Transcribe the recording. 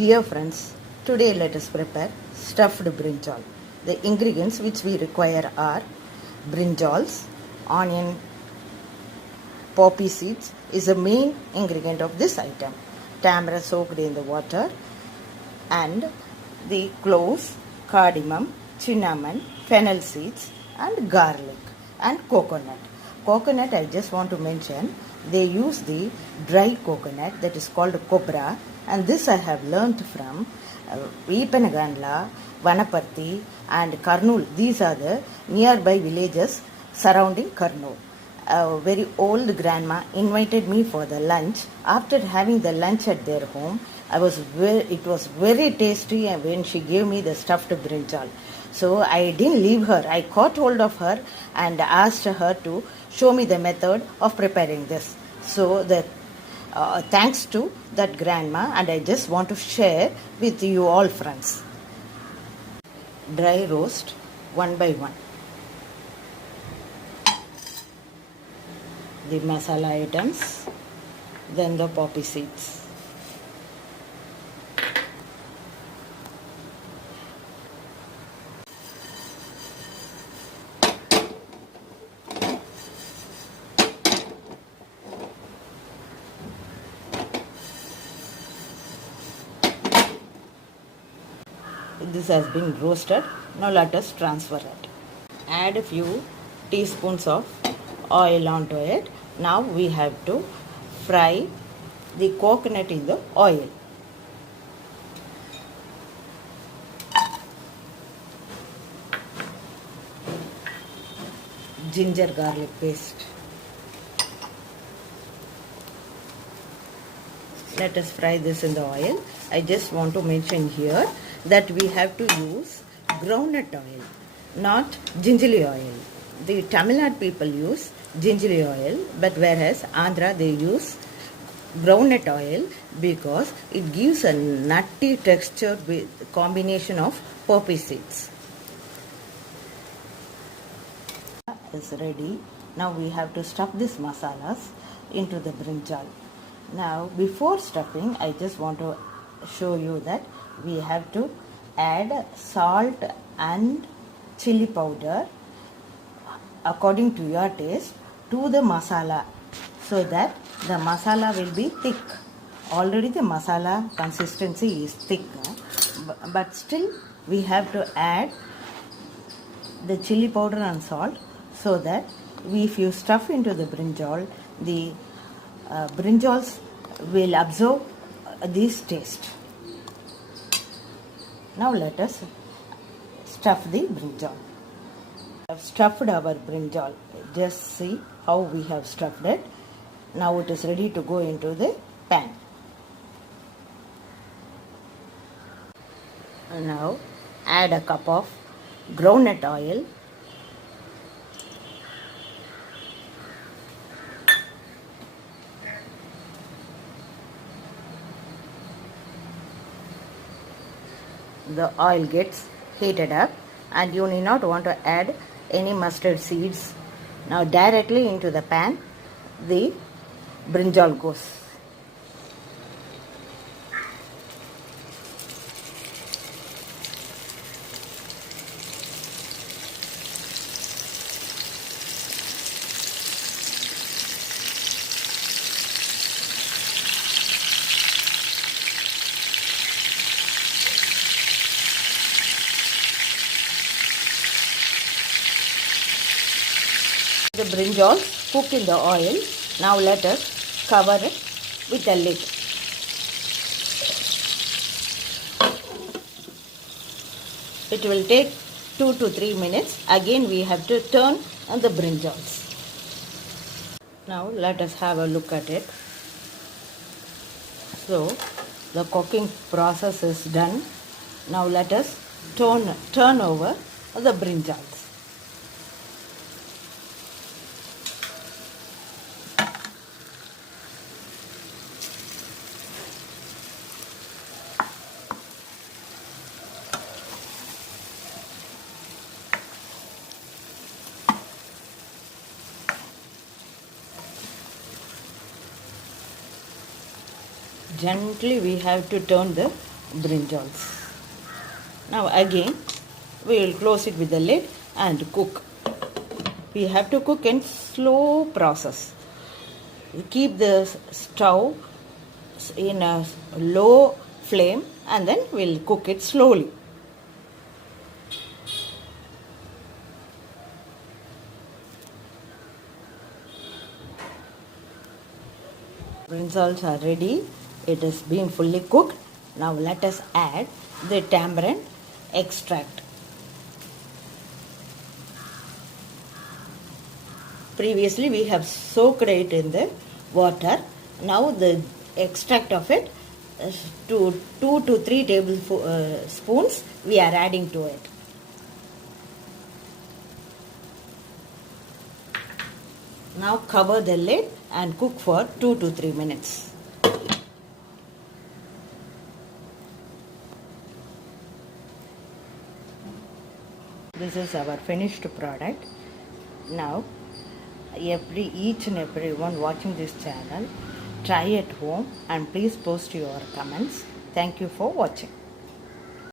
Dear friends, today let us prepare stuffed brinjal. The ingredients which we require are brinjals, onion, poppy seeds is the main ingredient of this item. Tamarind soaked in the water and the cloves, cardamom, cinnamon, fennel seeds and garlic and coconut. Coconut, I just want to mention, they use the dry coconut that is called cobra, and this I have learnt from Veepanagandla, Vanaparthi and Kurnool. These are the nearby villages surrounding Kurnool. A very old grandma invited me for the lunch. After having the lunch at their home, it was very tasty, and when she gave me the stuffed brinjal. So I didn't leave her. I caught hold of her and asked her to show me the method of preparing this. So thanks to that grandma, and I just want to share with you all friends. Dry roast one by one. The masala items, then the poppy seeds. This has been roasted. Now let us transfer it. Add a few teaspoons of oil onto it. Now we have to fry the coconut in the oil. Ginger garlic paste. Let us fry this in the oil. I just want to mention here that we have to use groundnut oil, not gingerly oil. The Tamil Nadu people use gingerly oil, but whereas Andhra they use groundnut oil because it gives a nutty texture with combination of poppy seeds. Is ready. Now we have to stuff these masalas into the brinjal. Now before stuffing, I just want to show you that we have to add salt and chili powder according to your taste to the masala, so that the masala will be thick. Already the masala consistency is thick, but still we have to add the chili powder and salt, so that if you stuff into the brinjal, the brinjals will absorb this taste. Now let us stuff the brinjal. We have stuffed our brinjal. Just see how we have stuffed it. Now it is ready to go into the pan. And now add a cup of groundnut oil. The oil gets heated up, and you need not want to add any mustard seeds. Now directly into the pan the brinjal goes. The brinjal cooked in the oil. Now let us cover it with a lid. It will take 2 to 3 minutes. Again we have to turn on the brinjals. Now let us have a look at it. So the cooking process is done. Now let us turn over the brinjals. Gently we have to turn the brinjals. Now again we will close it with the lid and cook. We have to cook in slow process. Keep the stove in a low flame and then we'll cook it slowly. Brinjals are ready. It has been fully cooked. Now let us add the tamarind extract. Previously we have soaked it in the water. Now the extract of it, to 2 to 3 tablespoons we are adding to it. Now cover the lid and cook for 2 to 3 minutes. This is our finished product. Now each and everyone watching this channel, try at home and please post your comments. Thank you for watching.